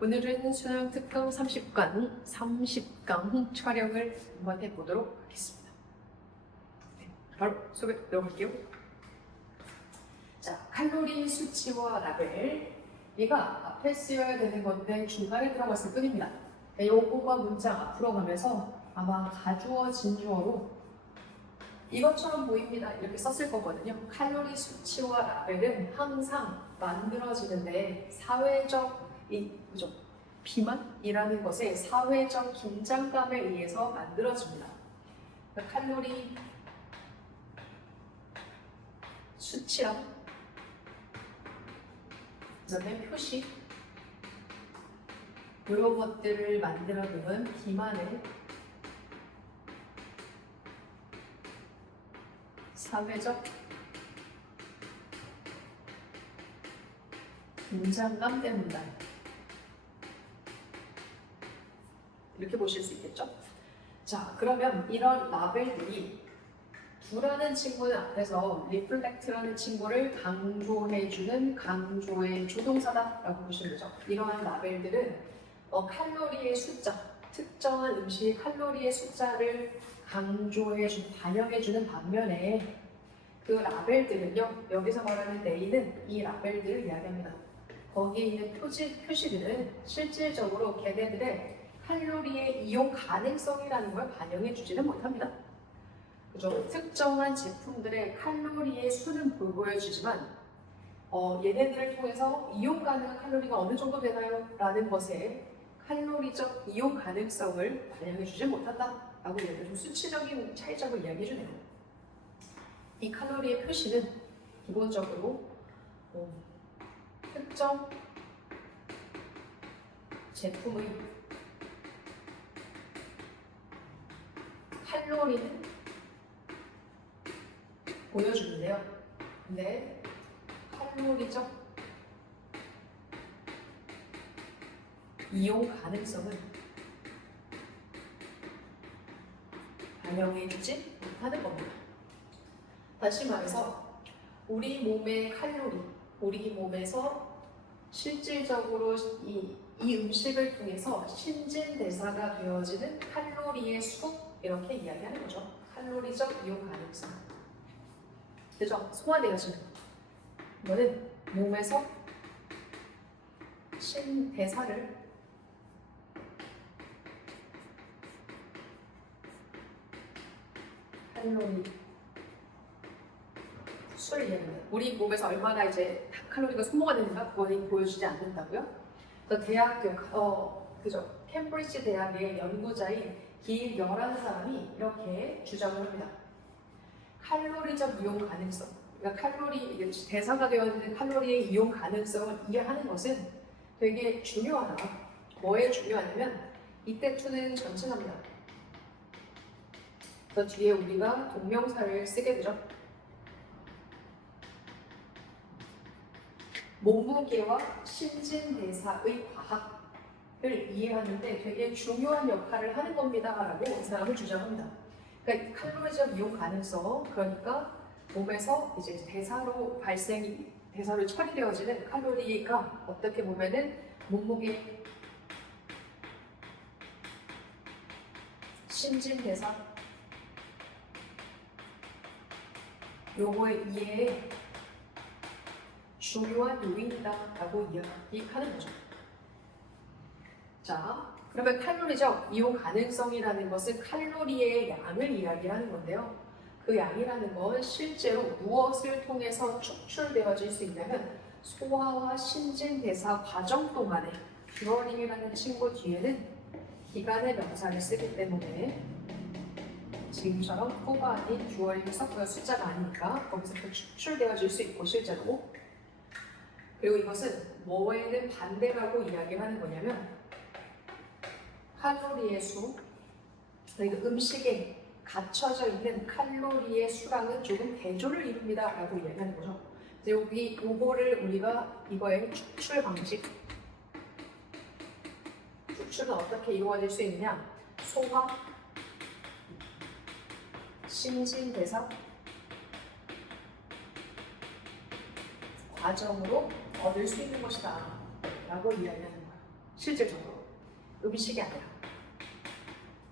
오늘은 수능 특강 30강 촬영을 한번 해보도록 하겠습니다. 네, 바로 소개 들어갈게요. 자, 칼로리 수치와 라벨. 얘가 앞에 쓰여야 되는 건데 중간에 들어갔을 뿐입니다. 요거가 문장 앞으로 가면서 아마 가주어, 진주어로 이것처럼 보입니다. 이렇게 썼을 거거든요. 칼로리 수치와 라벨은 항상 만들어지는데 사회적 비만이라는 것의 사회적 긴장감에 의해서 만들어집니다. 그러니까 칼로리 수치랑 그다음에 표시 이런 것들을 만들어두는 비만의 사회적 긴장감 때문이다. 이렇게 보실 수 있겠죠? 자, 그러면 이런 라벨들이 두라는 친구는 앞에서 reflect라는 친구를 강조해주는 강조의 조동사다라고 보시면 되죠. 이러한 라벨들은 칼로리의 숫자, 특정한 음식의 칼로리의 숫자를 반영해주는 반면에 그 라벨들은요, 여기서 말하는 A는 이 라벨들을 이야기합니다. 거기에 있는 표시들은 실질적으로 걔네들의 칼로리의 이용 가능성이라는 걸 반영해주지는 못합니다. 그죠? 특정한 제품들의 칼로리의 수는 보여주지만 얘네들을 통해서 이용 가능한 칼로리가 어느 정도 되나요? 라는 것에 칼로리적 이용 가능성을 반영해주지 못한다 라고 얘네들 좀 수치적인 차이점을 이야기해주네요. 이 칼로리의 표시는 기본적으로 특정 제품의 칼로리는 보여주는데요. 근데 칼로리적 이용 가능성은 반영해주지 못하는 겁니다. 다시 말해서 우리 몸의 칼로리, 우리 몸에서 실질적으로 이 음식을 통해서 신진대사가 되어지는 칼로리의 수, 이렇게 이야기하는 거죠. 칼로리적 이용 가능성. 그죠? 소화되어지는 이거는 몸에서 신대사를 칼로리 수를 이야기합니다. 우리 몸에서 얼마나 이제 칼로리가 소모가 되는가 그거는 보여주지 않는다고요. 그래서 그죠? 캠브리지 대학의 연구자인 길여라는 사람이 이렇게 주장을 합니다. 칼로리적 이용 가능성, 그러니까 대사가 되어지는 칼로리의 이용 가능성을 이해하는 것은 되게 중요하다. 뭐에 중요하냐면 이때 to는 전칭합니다. 그래서 뒤에 우리가 동명사를 쓰게 되죠. 몸무게와 신진대사의 과학을 이해하는데 되게 중요한 역할을 하는 겁니다 라고 이 사람은 주장합니다. 그러니까 칼로리적 이용 가능성, 그러니까 몸에서 이제 대사로 처리되어지는 칼로리가 어떻게 보면은 몸무게, 신진대사 요거의 이해에 중요한 요인이다 라고 이야기하는 거죠. 자, 그러면 칼로리적 이용 가능성이라는 것은 칼로리의 양을 이야기하는 건데요. 그 양이라는 건 실제로 무엇을 통해서 축출되어질 수 있냐면 소화와 신진대사 과정 동안에 듀어링이라는 친구 뒤에는 기간의 명사를 쓰기 때문에 지금처럼 코가 아닌 듀어링을 섞어야 숫자가 아니니까 거기서부터 축출되어질 수 있고 실제로. 그리고 이것은 뭐에는 반대라고 이야기를 하는 거냐면 칼로리의 수, 그러니까 음식에 갇혀져 있는 칼로리의 수랑은 조금 대조를 이룹니다 라고 이야기하는 거죠. 요거를 우리가 이거의 축출 방식, 축출은 어떻게 이루어질 수 있느냐, 소화, 신진대사 과정으로 얻을 수 있는 것이다 라고 이야기하는 거예요. 실질적으로. 음식이 아니라.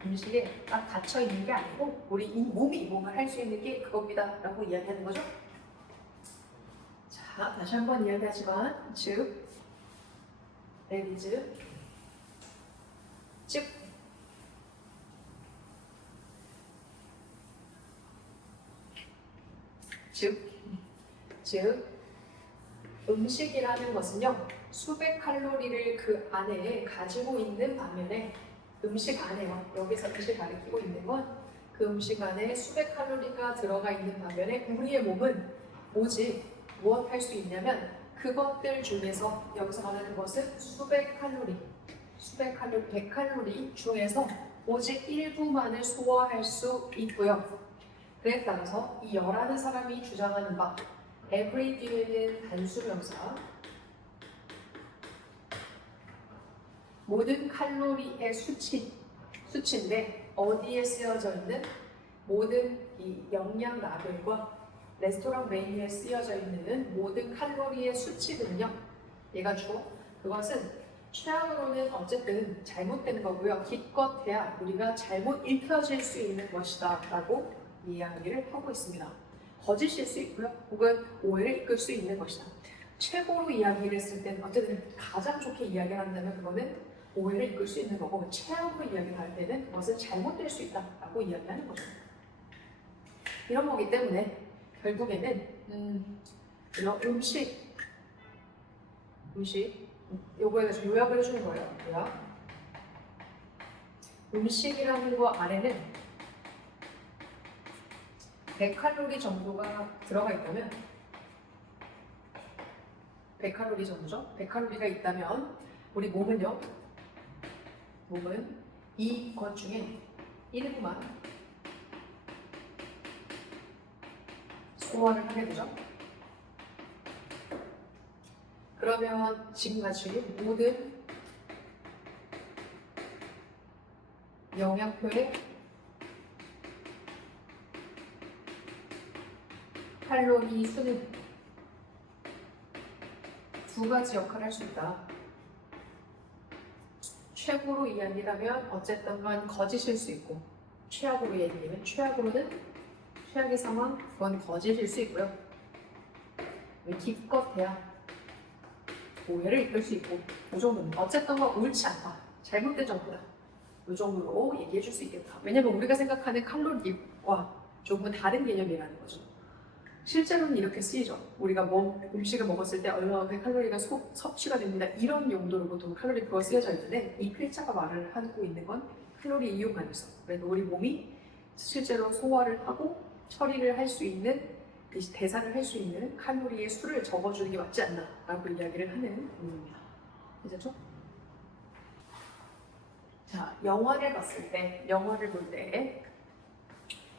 음식에 딱 갇혀 있는 게 아니고 우리 몸이 뭔가 할 수 있는 게 그겁니다 라고 이야기하는 거죠. 자, 다시 한번 이야기하지만 즉, that is, 즉 음식이라는 것은요 수백 칼로리를 그 안에 가지고 있는 반면에 음식 안에요. 여기서 음식 가리키고 있는 건 그 음식 안에 수백 칼로리가 들어가 있는 반면에 우리의 몸은 오직 무엇 할 수 있냐면 그것들 중에서 여기서 말하는 것은 수백 칼로리, 100칼로리 중에서 오직 일부만을 소화할 수 있고요. 그에 따라서 이 여라는 사람이 주장하는 바 every 뒤에는 단수명사 모든 칼로리의 수치인데 어디에 쓰여져 있는 모든 이 영양 라벨과 레스토랑 메뉴에 쓰여져 있는 모든 칼로리의 수치들은요 얘가 주어 그것은 최악으로는 어쨌든 잘못된 거고요 기껏해야 우리가 잘못 읽혀질 수 있는 것이다 라고 이야기를 하고 있습니다. 거짓일 수 있고요 혹은 오해를 이끌 수 있는 것이다. 최고로 이야기를 했을 때는 어쨌든 가장 좋게 이야기를 한다면 그거는 오해를 이끌 수 있는 거고 최악으로 이야기를 할 때는 그것은 잘못될 수 있다라고 이야기하는 거죠. 이런 거기 때문에 결국에는 이런 음식 요거에 대해서 요약을 해주는 거예요. 요약. 음식이라는 거 안에는 100칼로리 정도가 들어가 있다면 100칼로리 정도죠. 100칼로리가 있다면 우리 몸은 이것 중에 일부만 소화를 하게 되죠. 그러면 지금같이 모든 영양표의 칼로리 수는 두 가지 역할을 할 수 있다. 최고로 이야기라면 어쨌든 건 거짓일 수 있고 최악으로 얘기하면 최악의 상황 그건 거짓일 수 있고요. 기껏해야 오해를 이끌 수 있고 이 정도는 어쨌든 건 옳지 않다. 잘못된 정보다. 이 정도로 얘기해 줄 수 있겠다. 왜냐면 우리가 생각하는 칼로리와 조금은 다른 개념이라는 거죠. 실제로는 이렇게 쓰이죠. 우리가 음식을 먹었을 때 얼마만큼 칼로리가 섭취가 됩니다. 이런 용도로 보통 칼로리표가 쓰여져 있는데 이 필자가 말을 하고 있는 건 칼로리 이용관에서. 그래서 우리 몸이 실제로 소화를 하고 처리를 할 수 있는 대사를 할 수 있는 칼로리의 수를 적어주는 게 맞지 않나 라고 이야기를 하는 부분입니다. 이제죠? 자, 영화를 볼 때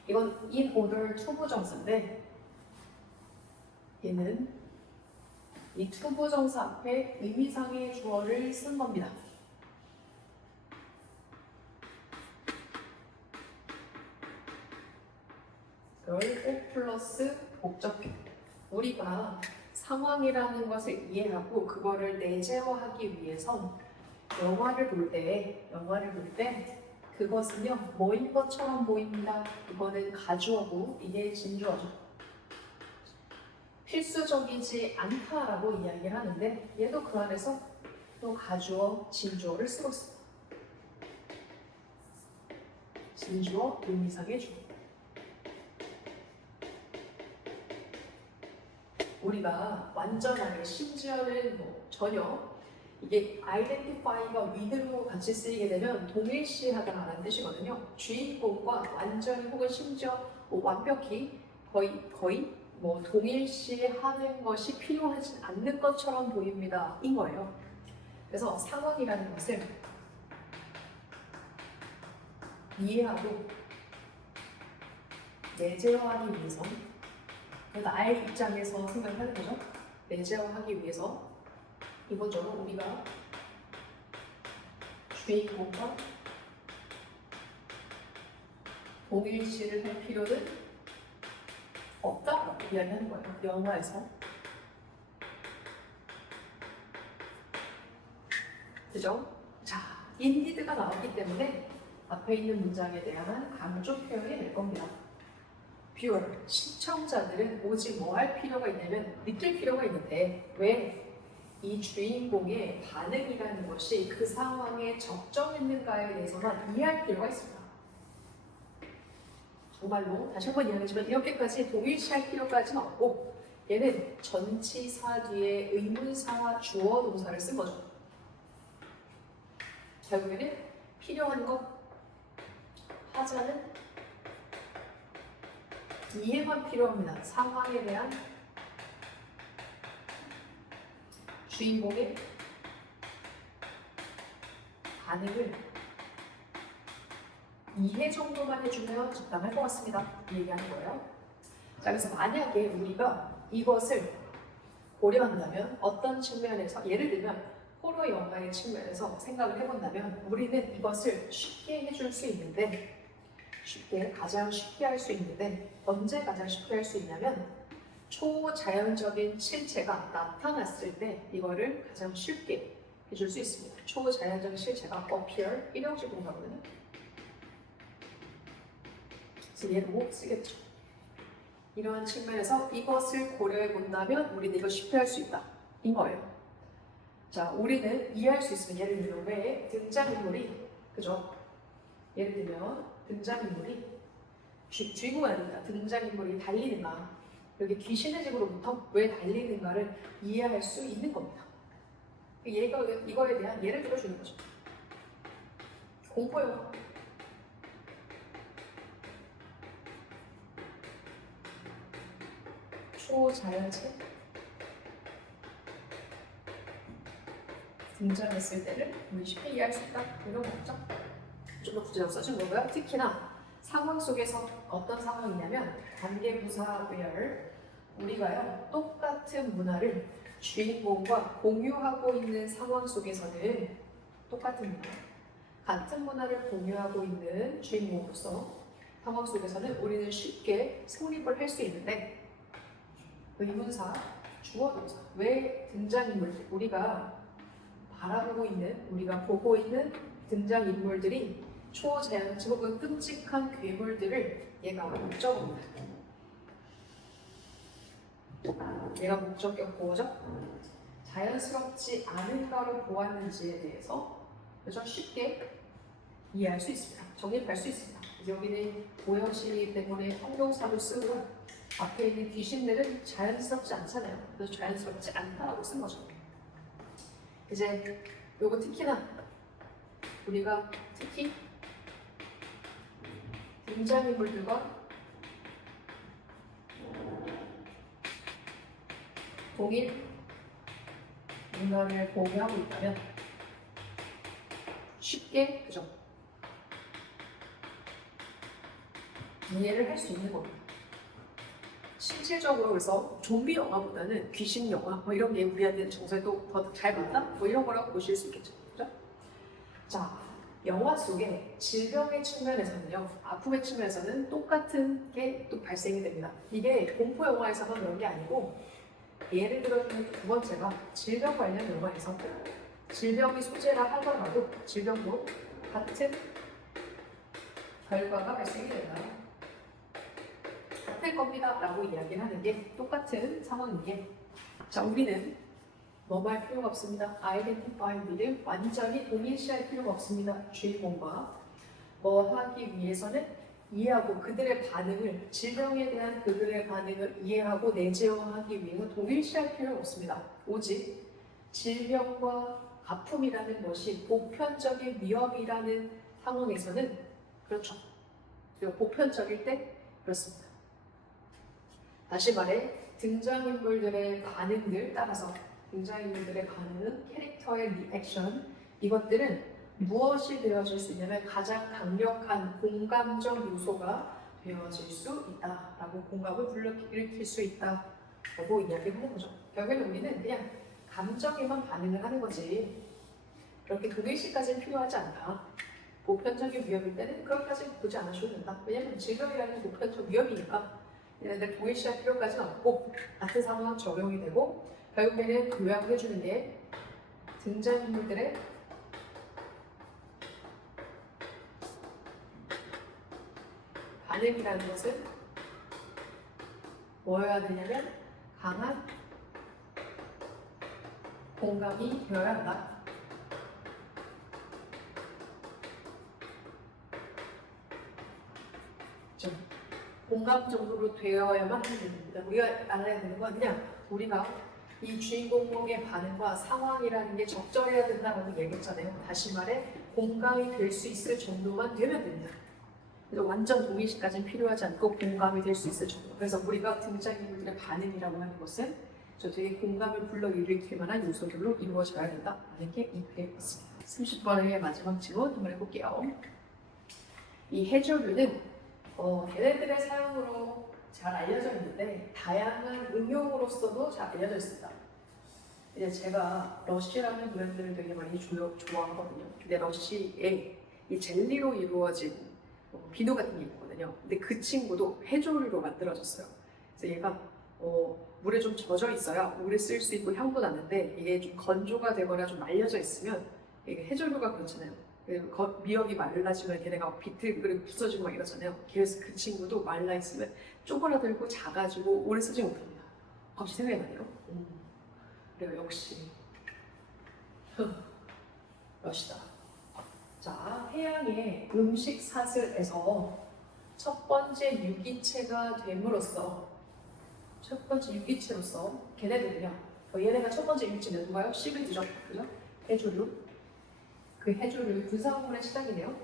이건 in order 투부정사인데 얘는 이 투부정사 앞에 의미상의 주어를 쓴 겁니다. 그걸 꼭 플러스 목적표. 우리가 상황이라는 것을 이해하고 그거를 내재화하기 위해선 영화를 볼 때 그것은요 뭐인 것처럼 보입니다. 이거는 가주어고 이게 진주어죠. 필수적이지 않다라고 이야기를 하는데 얘도 그 안에서 또 가주어, 진주어를 쓰고 있습니다. 진주어, 의미상의 주어. 우리가 완전하게 심지어는 전혀 이게 identify가 with로 같이 쓰이게 되면 동일시하다라는 뜻이거든요. 주인공과 완전히 혹은 심지어 완벽히 거의 동일시하는 것이 필요하지 않는 것처럼 보입니다. 인 거예요. 그래서 상황이라는 것을 이해하고 내재화하기 위해서 나의 입장에서 생각하는 거죠. 내재화하기 위해서 이번적으로 우리가 주인공과 동일시를 할 필요는 없다라고 이야기하는 거예요. 영화에서. 그죠? 자, indeed가 나왔기 때문에 앞에 있는 문장에 대한 강조 표현이 될 겁니다. viewer, 시청자들은 오직 뭐 할 필요가 있냐면 느낄 필요가 있는데 왜 이 주인공의 반응이라는 것이 그 상황에 적정했는가에 대해서만 이해할 필요가 있습니다. 정말로 다시 한번 이야기하지만 이렇게까지 동일시할 필요까지는 없고 얘는 전치사 뒤에 의문사와 주어 동사를 쓴 거죠. 결국에는 필요한 것, 하자는 이해만 필요합니다. 상황에 대한 주인공의 반응을 이해 정도만 해주면 적당할 것 같습니다. 얘기하는 거예요. 자, 그래서 만약에 우리가 이것을 고려한다면 어떤 측면에서 예를 들면 호러 영화의 측면에서 생각을 해본다면 우리는 이것을 쉽게 해줄 수 있는데 가장 쉽게 할 수 있는데 언제 가장 쉽게 할 수 있냐면 초자연적인 실체가 나타났을 때 이거를 가장 쉽게 해줄 수 있습니다. 초자연적인 실체가 appear, 일형식 동사거든요. 그래서 얘를 못 쓰겠죠. 이러한 측면에서 이것을 고려해 본다면 우리는 이걸 쉽게 할 수 있다. 인 거예요. 자, 우리는 이해할 수 있으면 예를 들면 왜 등장인물이 그죠? 예를 들면 등장인물이 주인공은 아닙니다. 등장인물이 달리는가 여기 귀신의 집으로부터 왜 달리는가를 이해할 수 있는 겁니다. 이거에 대한 예를 들어주는 거죠. 공포영화. 초자연체 등장했을 때를 우리 쉽게 이해할 수 있다. 이런 거죠. 좀 더 구체적으로 써준 거고요. 특히나 상황 속에서 어떤 상황이냐면 관계부사 where 우리가요 똑같은 문화를 주인공과 공유하고 있는 상황 속에서는 똑같은 문화, 같은 문화를 공유하고 있는 주인공으로서 상황 속에서는 우리는 쉽게 성립을 할 수 있는데 의문사, 주어동사, 왜 등장인물들, 우리가 바라보고 있는, 우리가 보고 있는 등장인물들이 초자연적 혹은 끔찍한 괴물들을 얘가 목적어입니다. 얘가 목적격보죠. 자연스럽지 않은가로 보았는지에 대해서 그래서 쉽게 이해할 수 있습니다. 정립할 수 있습니다. 여기는 오형식 때문에 형용사도 쓰고 앞에 있는 귀신들은 자연스럽지 않잖아요. 그래서 자연스럽지 않다라고 쓴 거죠. 이제 요거 특히나 우리가 특히 등장인물들과 동일 문화를 공유하고 있다면 쉽게 그죠? 이해를 할 수 있는 겁니다. 실질적으로 그래서 좀비 영화보다는 귀신 영화 뭐 이런 게 우리한테는 정서에도 더 잘 맞다? 뭐 이런 거라고 보실 수 있겠죠. 그죠? 자, 영화 속에 질병의 측면에서는요, 아픔의 측면에서는 똑같은 게 또 발생이 됩니다. 이게 공포 영화에서만 그런 게 아니고 예를 들어주는 두 번째가 질병 관련 영화에서 질병이 소재라 하더라도 질병도 같은 결과가 발생이 된다. 같을 겁니다 라고 이야기를 하는 게 똑같은 상황인 게 자, 우리는 뭐뭐 할 필요가 없습니다. identify를 완전히 동일시할 필요가 없습니다. 주인공과 뭐 하기 위해서는 이해하고 그들의 반응을 질병에 대한 그들의 반응을 이해하고 내재화하기 위해서 동일시할 필요가 없습니다. 오직 질병과 아픔이라는 것이 보편적인 위험이라는 상황에서는 그렇죠. 그리고 보편적일 때 그렇습니다. 다시 말해 등장인물들의 반응들 따라서 등장인물들의 반응, 캐릭터의 리액션 이것들은 무엇이 되어질 수 있냐면 가장 강력한 공감적 요소가 되어질 수 있다라고 공감을 불러일으킬 수 있다라고 이야기를 하는 거죠. 결국에는 우리는 그냥 감정에만 반응을 하는 거지 그렇게 동일시까지는 필요하지 않다. 보편적인 위험일 때는 그것까지 보지 않으셔도 된다. 왜냐하면 질병이라는 보편적 위험이니까 얘네들 동일시할 필요까지는 없고 같은 상황 적용이 되고 결국에는 요약을 해주는 게 등장인물들의 가능이라는 것은 뭐여야 되냐면 강한 공감이 되어야 한다. 좀 공감 정도로 되어야만 됩니다. 우리가 알아야 되는 건 그냥 우리가 이 주인공의 반응과 상황이라는 게 적절해야 된다고 얘기했잖아요. 다시 말해 공감이 될 수 있을 정도만 되면 됩니다. 그래서 완전 동의식까지는 필요하지 않고 공감이 될 수 있을 정도. 그래서 우리가 등장인물들의 반응이라고 하는 것은 저 되게 공감을 불러일으킬 만한 요소들로 이루어져야 된다라는 게 이 글에 있습니다. 30번의 마지막 질문 한번 해볼게요. 이 해조류는 걔네들의 사용으로 잘 알려져 있는데 다양한 응용으로서도 잘 알려져 있습니다. 이제 제가 러쉬라는 브랜드를 되게 많이 좋아하거든요. 근데 러쉬에 이 젤리로 이루어진 비누 같은 게 있거든요. 근데 그 친구도 해조류로 만들어졌어요. 그래서 얘가 물에 좀 젖어 있어야 오래 쓸 수 있고 향도 나는데 이게 좀 건조가 되거나 좀 말려져 있으면 이게 해조류가 그렇잖아요. 미역이 말라지면 걔네가 비틀거리고 부서지고 막 이러잖아요. 그래서 그 친구도 말라 있으면 쪼그라들고 작아지고 오래 쓰지 못합니다. 갑자기 생각이 나네요. 그래요, 역시 러시다. 자, 해양의 음식 사슬에서 첫 번째 유기체가 됨으로써 걔네들은요. 얘네가 첫 번째 유기체는 누가요? 시그니죠, 그죠? 해조류. 그 해조류 군사화물의 시작이네요.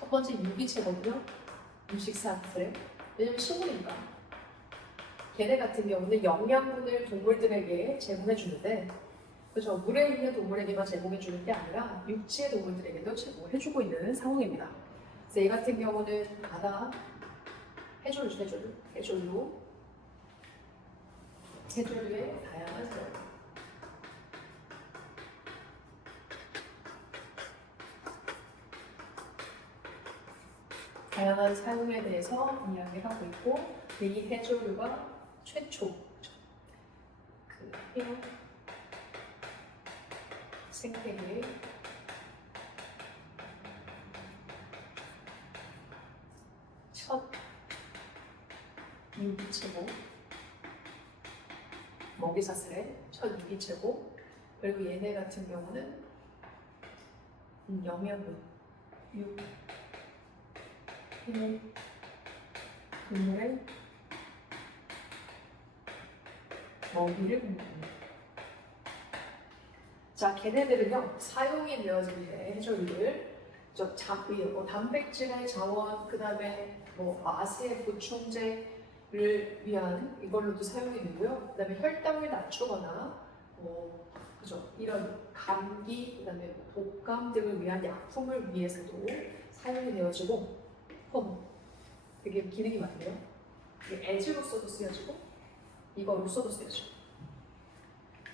첫 번째 유기체거든요. 음식 사슬에. 왜냐면 식물이니까. 걔네 같은 경우는 영양분을 동물들에게 제공해 주는데, 그렇죠. 물에 있는 동물에게만 제공해 주는 게 아니라 육지의 동물들에게도 제공해 주고 있는 상황입니다. 그래서 얘 같은 경우는 바다 해조류의 다양한 사용. 다양한 사용에 대해서 이야기하고 있고, 이 해조류가 최초 그 해양 생태계의 첫 유기체고, 먹이사슬의 첫 유기체고, 그리고 얘네 같은 경우는 영양분, 동물의 먹이를 먹습니다. 자, 걔네들은요 사용이 되어질 때 해조류를 단백질의 자원, 그 다음에 맛의 보충제를 위한 이걸로도 사용이 되고요. 그 다음에 혈당을 낮추거나 그죠, 이런 감기, 그 다음에 독감 등을 위한 약품을 위해서도 사용이 되어지고, 되게 기능이 많네요. 애지로서도 쓰여지고 이거로서도 쓰여지고,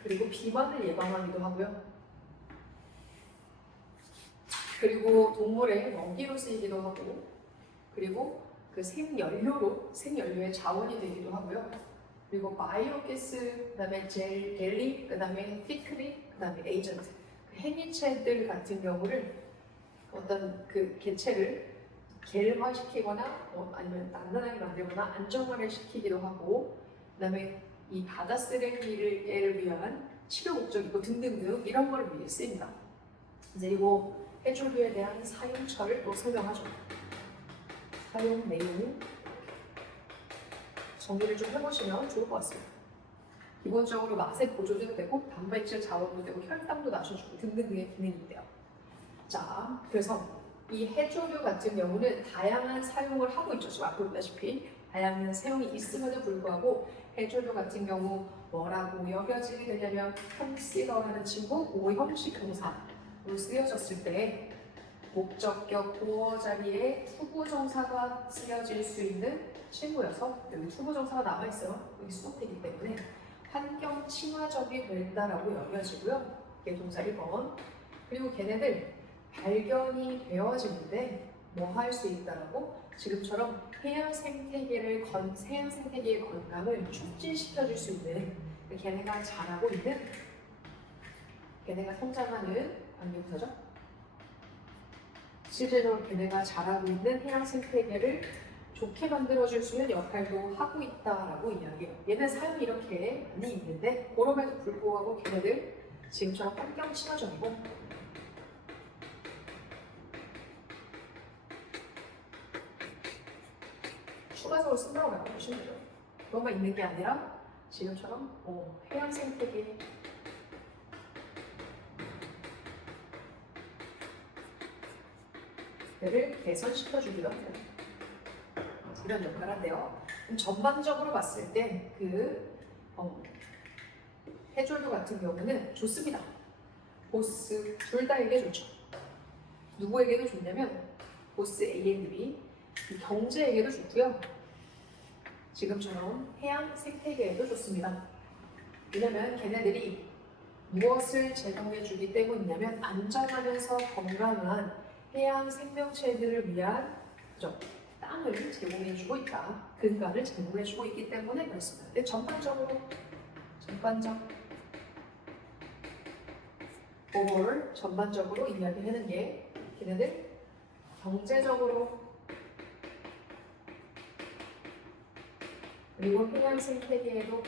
그리고 비만을 예방하기도 하고요. 그리고 동물의 먹이로 쓰이기도 하고, 그리고 그 생연료의 자원이 되기도 하고요. 그리고 바이오가스, 그다음에 젤리, 그다음에 피클리, 그다음에 에이전트, 그 해미체들 같은 경우를 어떤 그 개체를 겔화시키거나 아니면 단단하게 만들거나 안정화를 시키기도 하고, 그다음에 이 바다 쓰레기를 위한 치료 목적이고 등등등 이런 거를 위해 쓰입니다. 이제 이거 해조류에 대한 사용처를 또 설명하죠. 사용 내용 정리를 좀 해보시면 좋을 것 같습니다. 기본적으로 맛의 보조도 되고 단백질 자원도 되고 혈당도 낮춰주고 등등등의 기능이 있대요. 자, 그래서 이 해조류 같은 경우는 다양한 사용을 하고 있죠. 지금 앞으로 보다시피 다양한 사용이 있음에도 불구하고 해조류 같은 경우 뭐라고 여겨지게 되냐면 컨시더라는 친구 5형식 동사로 쓰여졌을 때 목적격 보어 자리에 투부정사가 쓰여질 수 있는 친구여서 여기 투부정사가 남아있어요. 여기 수동태이기 때문에 환경 친화적이 된다라고 여겨지고요. 이게 동사 1번. 그리고 걔네들 발견이 되어지는데 뭐 할 수 있다라고? 지금처럼 해양 생태계의 건강을 촉진시켜줄 수 있는, 걔네가 자라고 있는, 걔네가 성장하는 관계부사죠. 실제로 걔네가 잘하고 있는 해양 생태계를 좋게 만들어줄 수 있는 역할도 하고 있다라고 이야기해요. 얘는 사연이 이렇게 많이 있는데 그럼에도 불구하고 걔네들 지금처럼 환경 친화적이고 추가적으로 쓴다고 말해주시면 돼요. 그것만 있는 게 아니라 지금처럼 해양 생태계 를 개선시켜주기도 합니다. 이런 역할을 한대요. 전반적으로 봤을 때 해졸도 같은 경우는 좋습니다. 보스 둘 다에게 좋죠. 누구에게도 좋냐면 보스 A and B 경제에게도 좋고요. 지금처럼 해양 생태계에도 좋습니다. 왜냐면 걔네들이 무엇을 제공해 주기 때문이냐면 안전하면서 건강한 해양 생명체들을 위한 땅을 제공해 주고 있다. 근간을 제공해 주고 있기 때문에 그렇습니다. 근데 전반적 오버all 전반적으로 이야기하는 게 걔네들 경제적으로 그리고 해양 생태계에도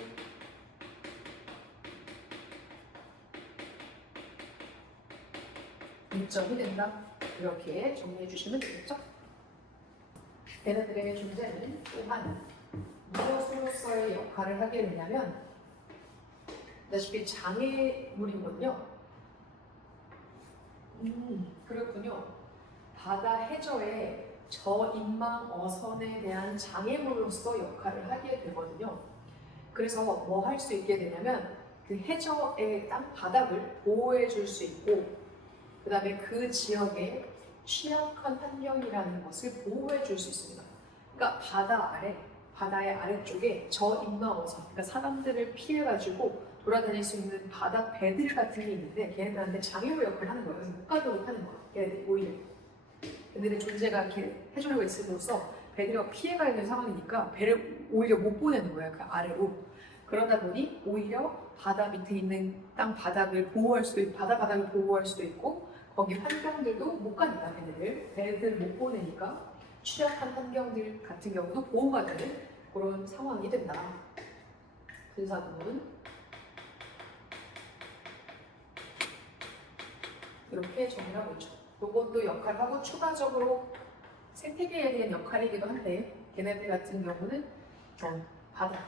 이점이 된다. 이렇게 정리해 주시면 되겠죠? 걔네들의 존재는 또한 무엇으로서의 역할을 하게 되냐면 아시다시피 장애물이거든요. 그렇군요. 바다 해저의 저인망 어선에 대한 장애물로서 역할을 하게 되거든요. 그래서 뭐 할 수 있게 되냐면 그 해저의 땅 바닥을 보호해 줄 수 있고 그 다음에 그 지역의 취약한 환경이라는 것을 보호해 줄 수 있습니다. 그러니까 바다의 아래쪽에 저인망 어선, 그러니까 사람들을 피해가지고 돌아다닐 수 있는 바다 배들 같은 게 있는데 걔네들한테 장애물 역할을 하는 거예요. 못 가도록 하는 거예요. 걔네들이 오히려. 걔네들의 존재가 이렇게 해주려고 있음으로써 배들이 피해가 있는 상황이니까 배를 오히려 못 보내는 거예요. 그 아래로. 그러다 보니 오히려 바다 밑에 있는 땅 바닥을 보호할 수도 있고 바다 바닥을 보호할 수도 있고 거기 환경들도 못 가니까 배들 못 보내니까 취약한 환경들 같은 경우도 보호가 되는 그런 상황이 된다. 근사부분 이렇게 정리하고 있죠. 로봇도 역할하고 추가적으로 생태계에 대한 역할이기도 한데 걔네들 같은 경우는 바다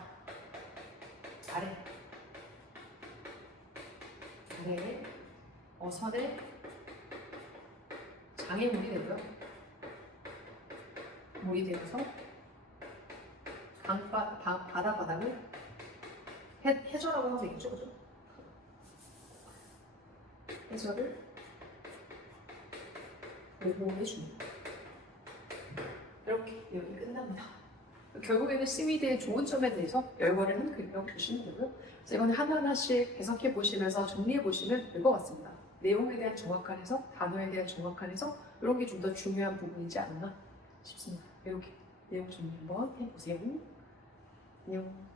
아래 어선에 장애물이 되고요. 물이 되어서 바다 바닥을 해저라고 하면 되겠죠, 그죠? 해저를 보호해 줍니다. 이렇게 여기 끝납니다. 결국에는 CVD의 좋은 점에 대해서 열거를 한 글이라고 보시면 되고요. 그래서 이건 하나하나씩 해석해 보시면서 정리해 보시면 될 것 같습니다. 내용에 대한 정확한 해석, 단어에 대한 정확한 해석 이런 게 좀 더 중요한 부분이지 않나 싶습니다. 이렇게 내용 정리 한번 해보세요. 안녕.